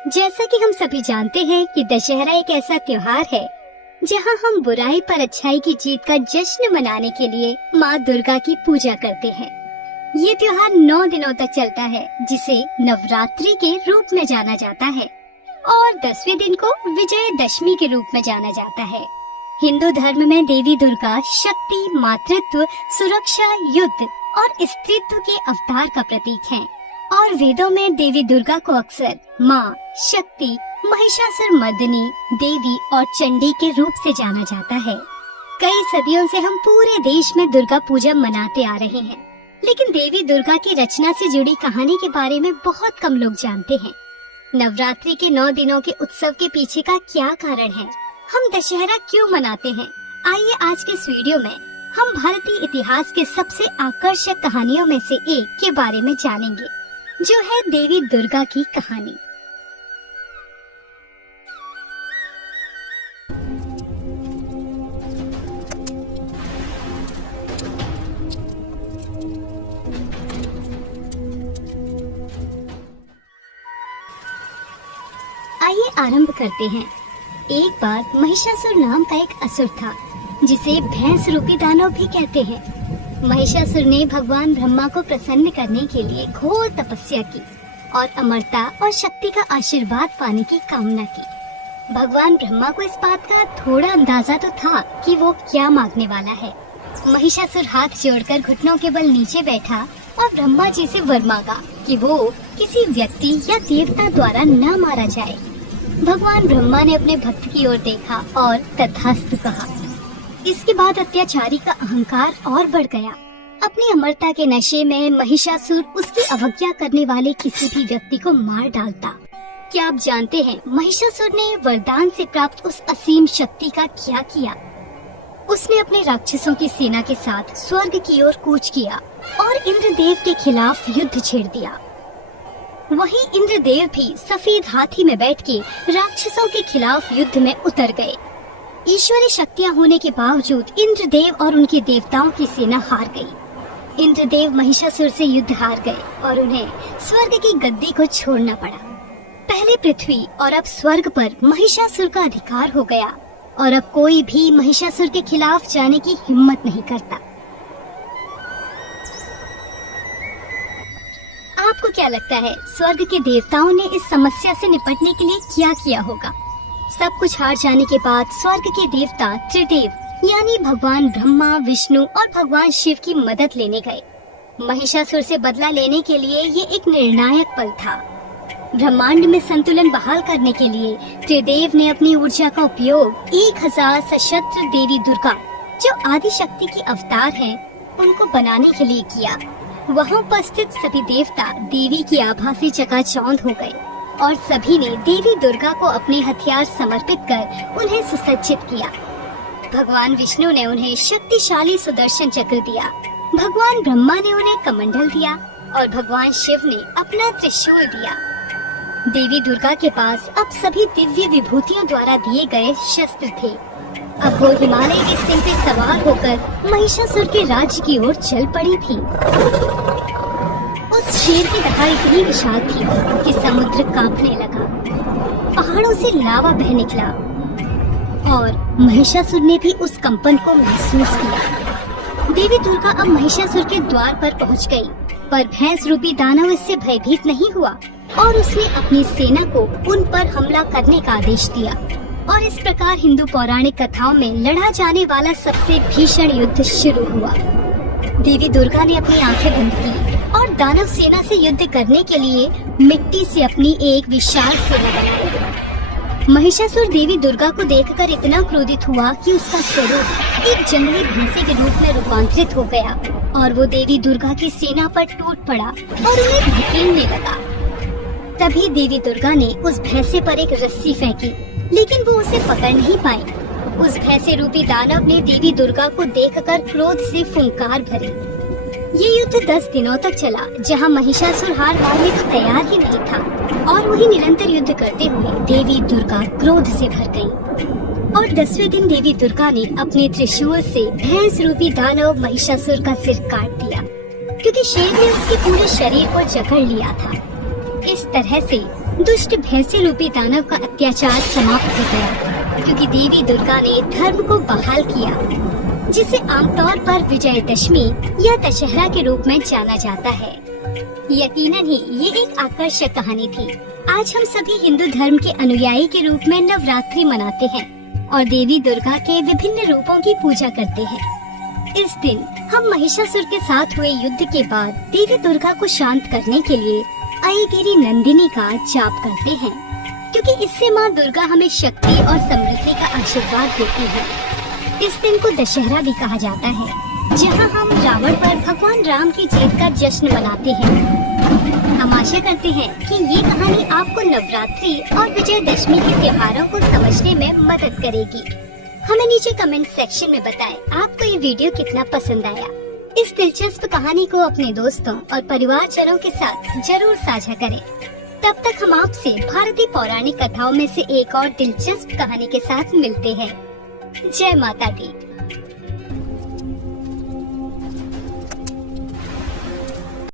जैसा कि हम सभी जानते हैं कि दशहरा एक ऐसा त्योहार है जहां हम बुराई पर अच्छाई की जीत का जश्न मनाने के लिए माँ दुर्गा की पूजा करते हैं। ये त्योहार 9 दिनों तक चलता है, जिसे नवरात्रि के रूप में जाना जाता है और 10वें दिन को विजयदशमी के रूप में जाना जाता है। हिंदू धर्म में देवी दुर्गा शक्ति, मातृत्व, सुरक्षा, युद्ध और स्त्रीत्व के अवतार का प्रतीक है और वेदों में देवी दुर्गा को अक्सर माँ, शक्ति, महिषासुर मर्दिनी देवी और चंडी के रूप से जाना जाता है। कई सदियों से हम पूरे देश में दुर्गा पूजा मनाते आ रहे हैं, लेकिन देवी दुर्गा की रचना से जुड़ी कहानी के बारे में बहुत कम लोग जानते हैं। नवरात्रि के 9 दिनों के उत्सव के पीछे का क्या कारण है? हम दशहरा क्यों मनाते हैं? आइए आज के इस वीडियो में हम भारतीय इतिहास के सबसे आकर्षक कहानियों में से एक के बारे में जानेंगे, जो है देवी दुर्गा की कहानी। आइए आरंभ करते हैं। एक बार महिषासुर नाम का एक असुर था, जिसे भैंस रूपी दानव भी कहते हैं। महिषासुर ने भगवान ब्रह्मा को प्रसन्न करने के लिए घोर तपस्या की और अमरता और शक्ति का आशीर्वाद पाने की कामना की। भगवान ब्रह्मा को इस बात का थोड़ा अंदाजा तो था कि वो क्या मांगने वाला है। महिषासुर हाथ जोड़कर घुटनों के बल नीचे बैठा और ब्रह्मा जी से वर मांगा कि वो किसी व्यक्ति या देवता द्वारा न मारा जाए। भगवान ब्रह्मा ने अपने भक्त की ओर देखा और तथास्तु कहा। इसके बाद अत्याचारी का अहंकार और बढ़ गया। अपनी अमरता के नशे में महिषासुर उसकी अवज्ञा करने वाले किसी भी व्यक्ति को मार डालता। क्या आप जानते हैं महिषासुर ने वरदान से प्राप्त उस असीम शक्ति का क्या किया? उसने अपने राक्षसों की सेना के साथ स्वर्ग की ओर कूच किया और इंद्रदेव के खिलाफ युद्ध छेड़ दिया। वहीं इंद्रदेव भी सफेद हाथी में बैठ के राक्षसों के खिलाफ युद्ध में उतर गए। ईश्वरी शक्तियां होने के बावजूद इंद्रदेव और उनके देवताओं की सेना हार गई। इंद्रदेव महिषासुर से युद्ध हार गए और उन्हें स्वर्ग की गद्दी को छोड़ना पड़ा। पहले पृथ्वी और अब स्वर्ग पर महिषासुर का अधिकार हो गया और अब कोई भी महिषासुर के खिलाफ जाने की हिम्मत नहीं करता। आपको क्या लगता है स्वर्ग के देवताओं ने इस समस्या से निपटने के लिए क्या किया होगा? सब कुछ हार जाने के बाद स्वर्ग के देवता त्रिदेव यानी भगवान ब्रह्मा, विष्णु और भगवान शिव की मदद लेने गए। महिषासुर से बदला लेने के लिए ये एक निर्णायक पल था। ब्रह्मांड में संतुलन बहाल करने के लिए त्रिदेव ने अपनी ऊर्जा का उपयोग 1000 सशस्त्र देवी दुर्गा, जो आदि शक्ति की अवतार है, उनको बनाने के लिए किया। वहाँ उपस्थित सभी देवता देवी की आभा से चकाचौंध हो गए और सभी ने देवी दुर्गा को अपने हथियार समर्पित कर उन्हें सुसज्जित किया। भगवान विष्णु ने उन्हें शक्तिशाली सुदर्शन चक्र दिया, भगवान ब्रह्मा ने उन्हें कमंडल दिया और भगवान शिव ने अपना त्रिशूल दिया। देवी दुर्गा के पास अब सभी दिव्य विभूतियों द्वारा दिए गए शस्त्र थे। अब वो हिमालय के सिंह पे सवार होकर महिषासुर के राज्य की ओर चल पड़ी थी। उस शेर की दहाड़ इतनी विशाल थी कि समुद्र कांपने लगा, पहाड़ों से लावा बह निकला और महिषासुर ने भी उस कंपन को महसूस किया। देवी दुर्गा अब महिषासुर के द्वार पर पहुंच गई, पर भैंस रूपी दानव इससे भयभीत नहीं हुआ और उसने अपनी सेना को उन पर हमला करने का आदेश दिया। और इस प्रकार हिंदू पौराणिक कथाओं में लड़ा जाने वाला सबसे भीषण युद्ध शुरू हुआ। देवी दुर्गा ने अपनी आंखें बंद की और दानव सेना से युद्ध करने के लिए मिट्टी से अपनी एक विशाल सेना बनाई। महिषासुर देवी दुर्गा को देखकर इतना क्रोधित हुआ कि उसका स्वरूप एक जंगली भैंसे के रूप में रूपांतरित हो गया और वो देवी दुर्गा की सेना पर टूट पड़ा और उन्हें धकेलने लगा। तभी देवी दुर्गा ने उस भैंसे पर एक रस्सी फेंकी, लेकिन वो उसे पकड़ नहीं पाई। उस भैंसे रूपी दानव ने देवी दुर्गा को देखकर क्रोध से फुंकार भरी। ये युद्ध 10 दिनों तक चला, जहां महिषासुर हार मानने को तैयार ही नहीं था और वही निरंतर युद्ध करते हुए देवी दुर्गा क्रोध से भर गई। और 10वें दिन देवी दुर्गा ने अपने त्रिशूल से भैंस रूपी दानव महिषासुर का सिर काट दिया, क्योंकि शेर ने उसके पूरे शरीर को जकड़ लिया था। इस तरह से दुष्ट भैंसे रूपी दानव का अत्याचार समाप्त हो गया, क्योंकि देवी दुर्गा ने धर्म को बहाल किया, जिसे आमतौर पर विजयदशमी या दशहरा के रूप में जाना जाता है। यकीनन ही ये एक आकर्षक कहानी थी। आज हम सभी हिंदू धर्म के अनुयायी के रूप में नवरात्रि मनाते हैं और देवी दुर्गा के विभिन्न रूपों की पूजा करते हैं। इस दिन हम महिषासुर के साथ हुए युद्ध के बाद देवी दुर्गा को शांत करने के लिए ऐगिरी नंदिनी का जाप करते हैं, क्योंकि इससे माँ दुर्गा हमें शक्ति और समृद्धि का आशीर्वाद देती है। इस दिन को दशहरा भी कहा जाता है, जहां हम रावण पर भगवान राम की जीत का जश्न मनाते हैं। हम आशा करते हैं कि ये कहानी आपको नवरात्रि और विजयदशमी के त्योहारों को समझने में मदद करेगी। हमें नीचे कमेंट सेक्शन में बताएं आपको ये वीडियो कितना पसंद आया। इस दिलचस्प कहानी को अपने दोस्तों और परिवारजनों के साथ जरूर साझा करें। तब तक हम आपसे भारतीय पौराणिक कथाओं में से एक और दिलचस्प कहानी के साथ मिलते हैं। जय माता दी।